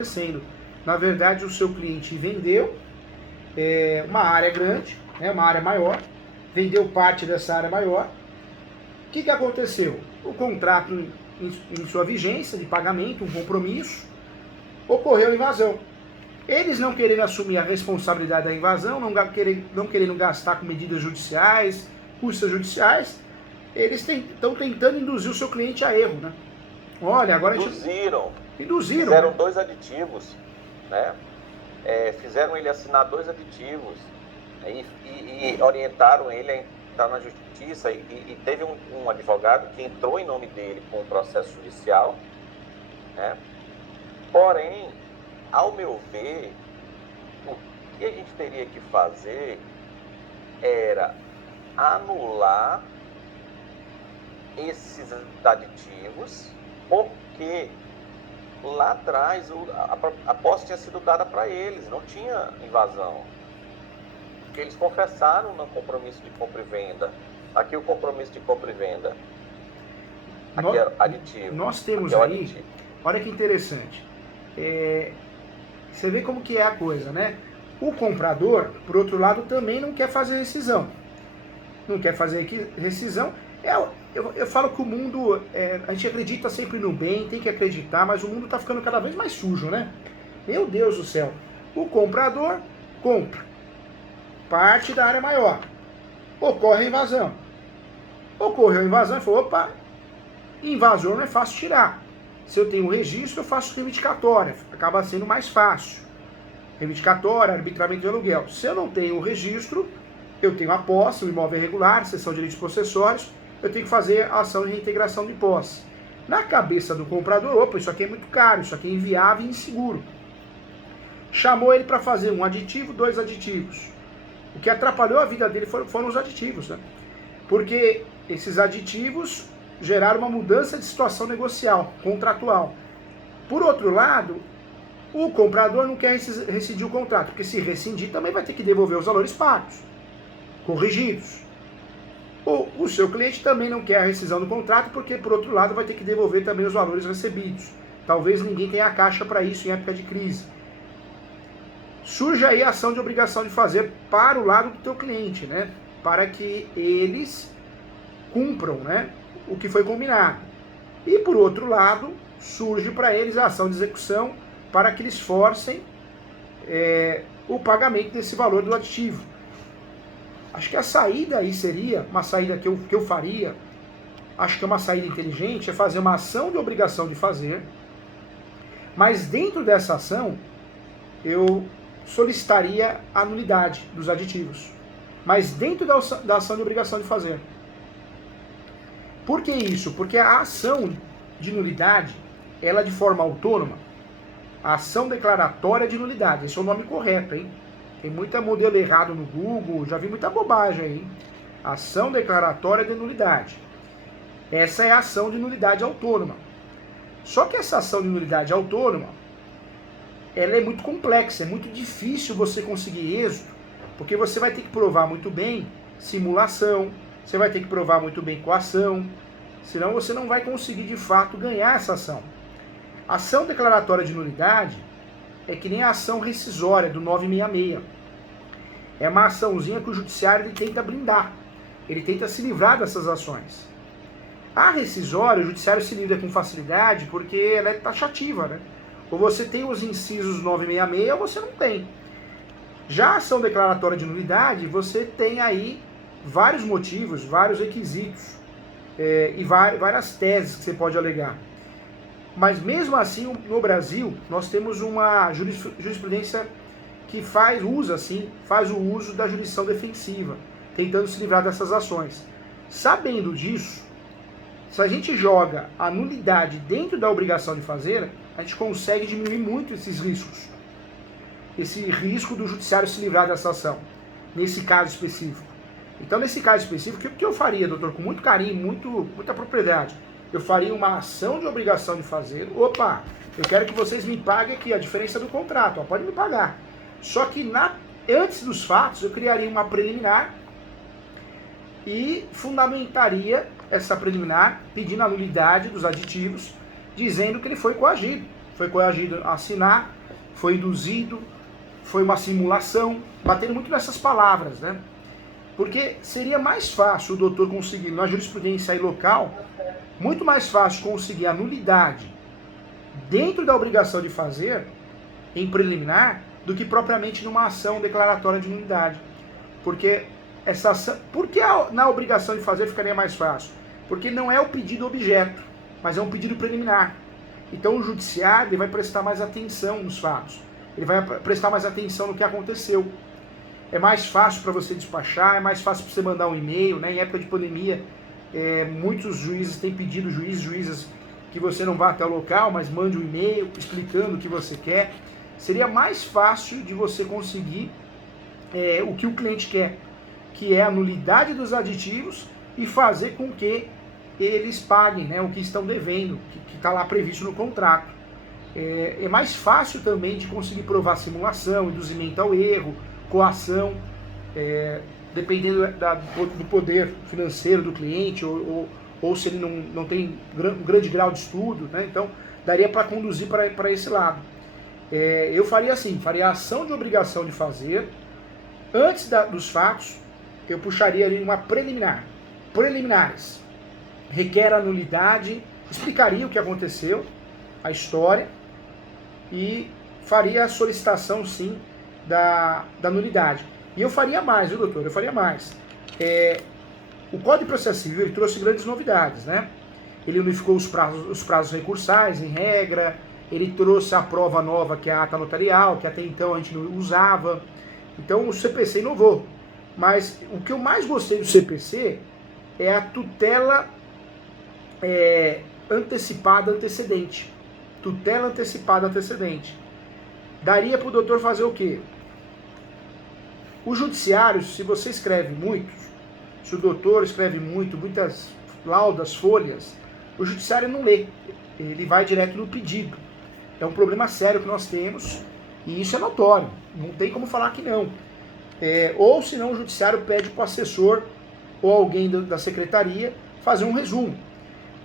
acontecendo. Na verdade, o seu cliente vendeu uma área grande, né, uma área maior, vendeu parte dessa área maior. O que aconteceu? O contrato em sua vigência de pagamento, um compromisso, ocorreu invasão. Eles não querendo assumir a responsabilidade da invasão, não querendo gastar com medidas judiciais, custas judiciais, eles estão tentando induzir o seu cliente a erro, né? Olha, agora Induziram. Fizeram 2 aditivos, né? Fizeram ele assinar 2 aditivos, né? E orientaram ele a entrar na justiça. E teve um advogado que entrou em nome dele com um processo judicial, né? Porém, ao meu ver, o que a gente teria que fazer era anular esses aditivos, porque lá atrás a posse tinha sido dada para eles, não tinha invasão. Porque eles confessaram no compromisso de compra e venda. Aqui o compromisso de compra e venda. Aqui é aditivo. Nós temos aí, aditivo. Olha que interessante. Você vê como que é a coisa, né? O comprador, por outro lado, também não quer fazer rescisão. Não quer fazer rescisão. Eu falo que o mundo, a gente acredita sempre no bem, tem que acreditar, mas o mundo está ficando cada vez mais sujo, né? Meu Deus do céu. O comprador compra parte da área maior. Ocorre a invasão. Ocorreu a invasão e falou, opa, invasor não é fácil tirar. Se eu tenho um registro, eu faço reivindicatória. Acaba sendo mais fácil. Reivindicatória, arbitramento de aluguel. Se eu não tenho o registro, eu tenho a posse, o imóvel irregular, cessão de direitos possessórios, eu tenho que fazer a ação de reintegração de posse. Na cabeça do comprador, opa, isso aqui é muito caro, isso aqui é inviável e inseguro. Chamou ele para fazer um aditivo, 2 aditivos. O que atrapalhou a vida dele foram os aditivos, né? Porque esses aditivos geraram uma mudança de situação negocial, contratual. Por outro lado, o comprador não quer rescindir o contrato, porque se rescindir também vai ter que devolver os valores pagos, corrigidos. O seu cliente também não quer a rescisão do contrato, porque por outro lado vai ter que devolver também os valores recebidos. Talvez ninguém tenha a caixa para isso em época de crise. Surge aí a ação de obrigação de fazer para o lado do teu cliente, né? Para que eles cumpram, né, o que foi combinado. E por outro lado, surge para eles a ação de execução para que eles forcem o pagamento desse valor do aditivo. Acho que a saída aí seria, uma saída que eu faria, acho que é uma saída inteligente, é fazer uma ação de obrigação de fazer, mas dentro dessa ação, eu solicitaria a nulidade dos aditivos, mas dentro da ação de obrigação de fazer. Por que isso? Porque a ação de nulidade, ela de forma autônoma, a ação declaratória de nulidade, esse é o nome correto, hein? Tem muita modelo errado no Google, já vi muita bobagem aí. Ação declaratória de nulidade. Essa é a ação de nulidade autônoma. Só que essa ação de nulidade autônoma, ela é muito complexa, é muito difícil você conseguir êxito, porque você vai ter que provar muito bem simulação, você vai ter que provar muito bem coação, senão você não vai conseguir de fato ganhar essa ação. A ação declaratória de nulidade é que nem a ação rescisória do 966. É uma açãozinha que o judiciário ele tenta blindar. Ele tenta se livrar dessas ações. A rescisória, o judiciário se livra com facilidade porque ela é taxativa, né? Ou você tem os incisos 966 ou você não tem. Já a ação declaratória de nulidade, você tem aí vários motivos, vários requisitos e várias teses que você pode alegar. Mas mesmo assim, no Brasil, nós temos uma jurisprudência que faz o uso da jurisdição defensiva, tentando se livrar dessas ações. Sabendo disso, se a gente joga a nulidade dentro da obrigação de fazer, a gente consegue diminuir muito esses riscos. Esse risco do judiciário se livrar dessa ação, nesse caso específico. Então, nesse caso específico, o que eu faria, doutor? Com muito carinho, muita propriedade. Eu faria uma ação de obrigação de fazer. Opa, eu quero que vocês me paguem aqui a diferença do contrato. Ó, pode me pagar. Só que antes dos fatos, eu criaria uma preliminar e fundamentaria essa preliminar pedindo a nulidade dos aditivos, dizendo que ele foi coagido. foi coagido a assinar, foi induzido, foi uma simulação, batendo muito nessas palavras, né? Porque seria mais fácil o doutor conseguir, na jurisprudência aí local, muito mais fácil conseguir a nulidade dentro da obrigação de fazer, em preliminar, do que propriamente numa ação declaratória de nulidade. Porque essa ação, porque na obrigação de fazer ficaria mais fácil? Porque não é o pedido objeto, mas é um pedido preliminar. Então o judiciário ele vai prestar mais atenção nos fatos. Ele vai prestar mais atenção no que aconteceu. É mais fácil para você despachar, é mais fácil para você mandar um e-mail, né? Em época de pandemia, muitos juízes têm pedido, juízes, que você não vá até o local, mas mande um e-mail explicando o que você quer. Seria mais fácil de você conseguir o que o cliente quer, que é a nulidade dos aditivos e fazer com que eles paguem, né, o que estão devendo, que está lá previsto no contrato. É mais fácil também de conseguir provar simulação, induzimento ao erro, coação, dependendo do poder financeiro do cliente, ou se ele não tem um grande grau de estudo, né? Então daria para conduzir para esse lado. Eu faria assim, faria a ação de obrigação de fazer, antes dos fatos, eu puxaria ali uma preliminar. Preliminares. Requer a nulidade, explicaria o que aconteceu, a história, e faria a solicitação, sim, da nulidade. E eu faria mais, viu, doutor? Eu faria mais. O Código de Processo Civil ele trouxe grandes novidades, né? Ele unificou os prazos recursais, em regra, ele trouxe a prova nova, que é a ata notarial, que até então a gente não usava. Então o CPC inovou. Mas o que eu mais gostei do CPC é a tutela antecipada antecedente. Tutela antecipada antecedente. Daria para o doutor fazer o quê? O judiciário, se você escreve muito, se o doutor escreve muitas laudas, folhas, o judiciário não lê. Ele vai direto no pedido. É um problema sério que nós temos e isso é notório. Não tem como falar que não. Ou senão o judiciário pede para o assessor ou alguém da secretaria fazer um resumo.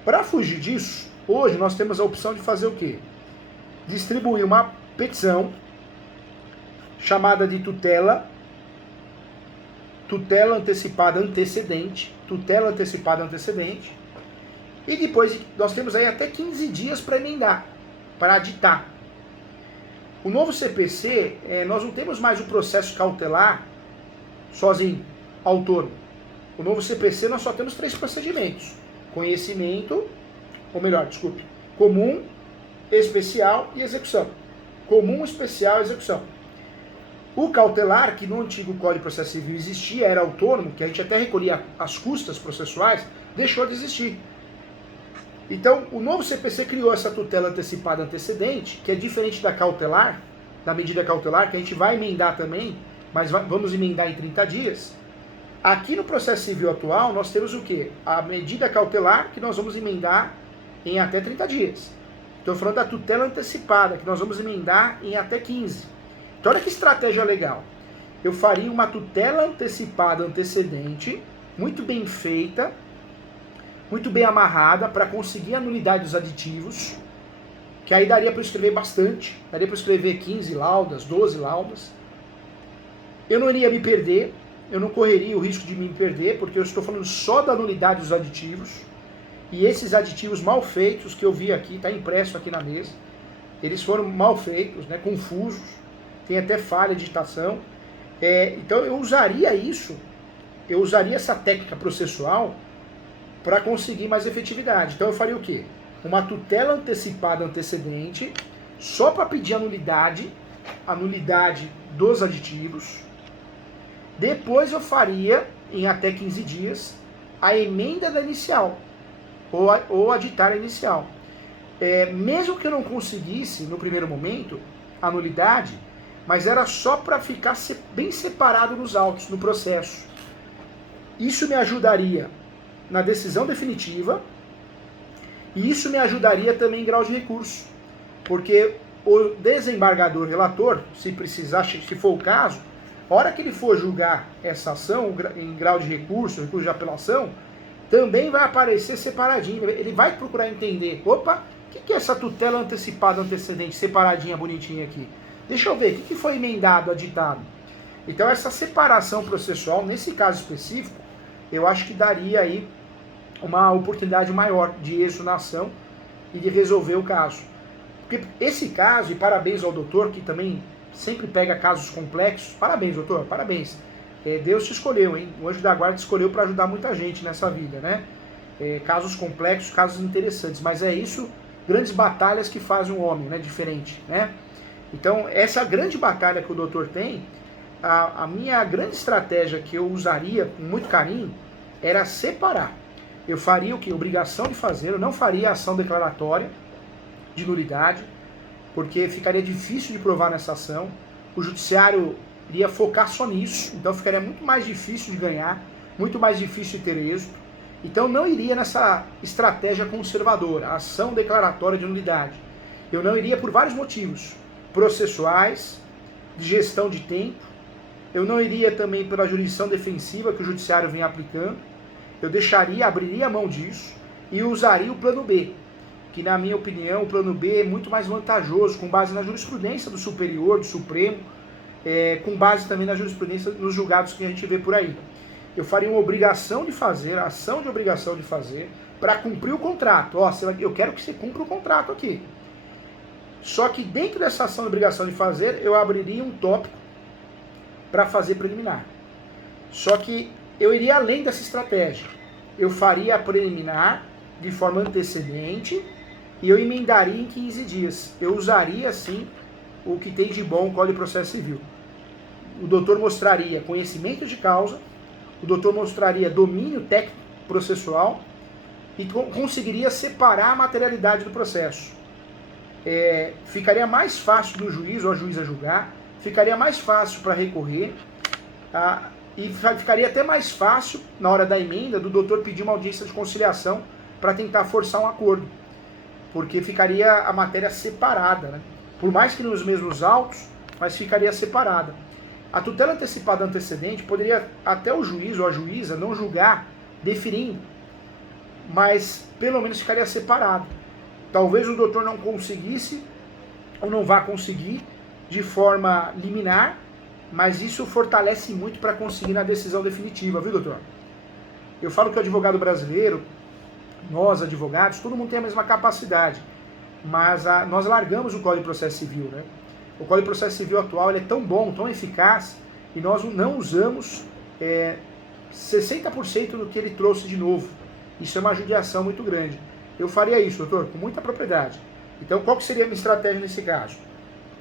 Para fugir disso, hoje nós temos a opção de fazer o quê? Distribuir uma petição chamada de tutela antecipada antecedente, e depois nós temos aí até 15 dias para emendar, para aditar. O novo CPC, nós não temos mais o processo cautelar sozinho, autônomo. O novo CPC nós só temos 3 procedimentos: comum, especial e execução. Comum, especial e execução. O cautelar, que no antigo Código de Processo Civil existia, era autônomo, que a gente até recolhia as custas processuais, deixou de existir. Então, o novo CPC criou essa tutela antecipada antecedente, que é diferente da cautelar, da medida cautelar, que a gente vai emendar também, mas vamos emendar em 30 dias. Aqui no processo civil atual, nós temos o quê? A medida cautelar, que nós vamos emendar em até 30 dias. Estou falando da tutela antecipada, que nós vamos emendar em até 15. Então, olha que estratégia legal. Eu faria uma tutela antecipada antecedente, muito bem feita, muito bem amarrada, para conseguir a nulidade dos aditivos, que aí daria para escrever bastante, daria para escrever 15 laudas, 12 laudas. Eu não iria me perder, eu não correria o risco de me perder, porque eu estou falando só da nulidade dos aditivos, e esses aditivos mal feitos que eu vi aqui, está impresso aqui na mesa, eles foram mal feitos, né, confusos, tem até falha de digitação. Então eu usaria essa técnica processual para conseguir mais efetividade. Então eu faria o quê? Uma tutela antecipada antecedente, só para pedir a nulidade dos aditivos. Depois eu faria, em até 15 dias, a emenda da inicial, ou aditar a inicial. Mesmo que eu não conseguisse, no primeiro momento, a nulidade, mas era só para ficar bem separado nos autos, no processo. Isso me ajudaria na decisão definitiva, e isso me ajudaria também em grau de recurso, porque o desembargador relator, se precisar, se for o caso, a hora que ele for julgar essa ação em grau de recurso de apelação, também vai aparecer separadinho, ele vai procurar entender, opa, que é essa tutela antecipada antecedente, separadinha, bonitinha aqui? Deixa eu ver, o que foi emendado, aditado? Então essa separação processual, nesse caso específico, eu acho que daria aí uma oportunidade maior de êxito na ação e de resolver o caso. Porque esse caso, e parabéns ao doutor, que também sempre pega casos complexos, parabéns doutor, parabéns. Deus te escolheu, hein? O anjo da guarda te escolheu para ajudar muita gente nessa vida, né? Casos complexos, casos interessantes, mas é isso, grandes batalhas que fazem um homem, né? Diferente, né? Então, essa grande batalha que o doutor tem, a minha grande estratégia que eu usaria com muito carinho era separar. Eu faria o que? Obrigação de fazer, eu não faria ação declaratória de nulidade, porque ficaria difícil de provar nessa ação, o judiciário iria focar só nisso, então ficaria muito mais difícil de ganhar, muito mais difícil de ter êxito, então não iria nessa estratégia conservadora, ação declaratória de nulidade. Eu não iria por vários motivos, processuais, de gestão de tempo, eu não iria também pela jurisdição defensiva que o judiciário vem aplicando, eu abriria a mão disso e usaria o plano B, que na minha opinião o plano B é muito mais vantajoso, com base na jurisprudência do Superior, do Supremo, com base também na jurisprudência nos julgados que a gente vê por aí. Eu faria uma obrigação de fazer, ação de obrigação de fazer, para cumprir o contrato. Eu quero que você cumpra o contrato aqui. Só que dentro dessa ação de obrigação de fazer, eu abriria um tópico para fazer preliminar. Só que eu iria além dessa estratégia. Eu faria a preliminar de forma antecedente e eu emendaria em 15 dias. Eu usaria, assim, o que tem de bom o Código de Processo Civil. O doutor mostraria conhecimento de causa, o doutor mostraria domínio técnico processual e conseguiria separar a materialidade do processo. Ficaria mais fácil do juiz ou a juíza julgar, ficaria mais fácil para recorrer, tá? E ficaria até mais fácil, na hora da emenda, do doutor pedir uma audiência de conciliação para tentar forçar um acordo, porque ficaria a matéria separada, né? Por mais que nos mesmos autos, mas ficaria separada. A tutela antecipada antecedente poderia até o juiz ou a juíza não julgar deferindo, mas pelo menos ficaria separado. Talvez o doutor não conseguisse, ou não vá conseguir, de forma liminar, mas isso fortalece muito para conseguir na decisão definitiva, viu, doutor? Eu falo que o advogado brasileiro, nós advogados, todo mundo tem a mesma capacidade, mas nós largamos o Código de Processo Civil, né? O Código de Processo Civil atual ele é tão bom, tão eficaz, e nós não usamos 60% do que ele trouxe de novo. Isso é uma judiação muito grande. Eu faria isso, doutor, com muita propriedade. Então, qual que seria a minha estratégia nesse caso?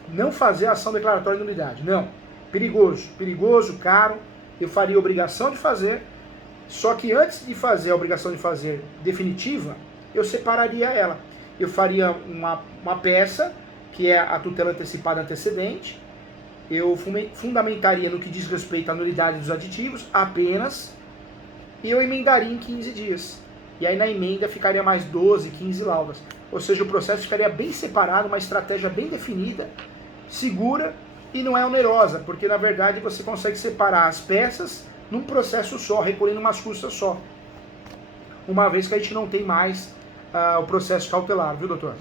Não fazer ação declaratória de nulidade, não. Perigoso, caro. Eu faria a obrigação de fazer, só que antes de fazer a obrigação de fazer definitiva, eu separaria ela. Eu faria uma peça, que é a tutela antecipada antecedente, eu fundamentaria no que diz respeito à nulidade dos aditivos, apenas, e eu emendaria em 15 dias. E aí na emenda ficaria mais 12, 15 laudas. Ou seja, o processo ficaria bem separado, uma estratégia bem definida, segura e não é onerosa, porque na verdade você consegue separar as peças num processo só, recolhendo umas custas só. Uma vez que a gente não tem mais o processo cautelar, viu, doutor?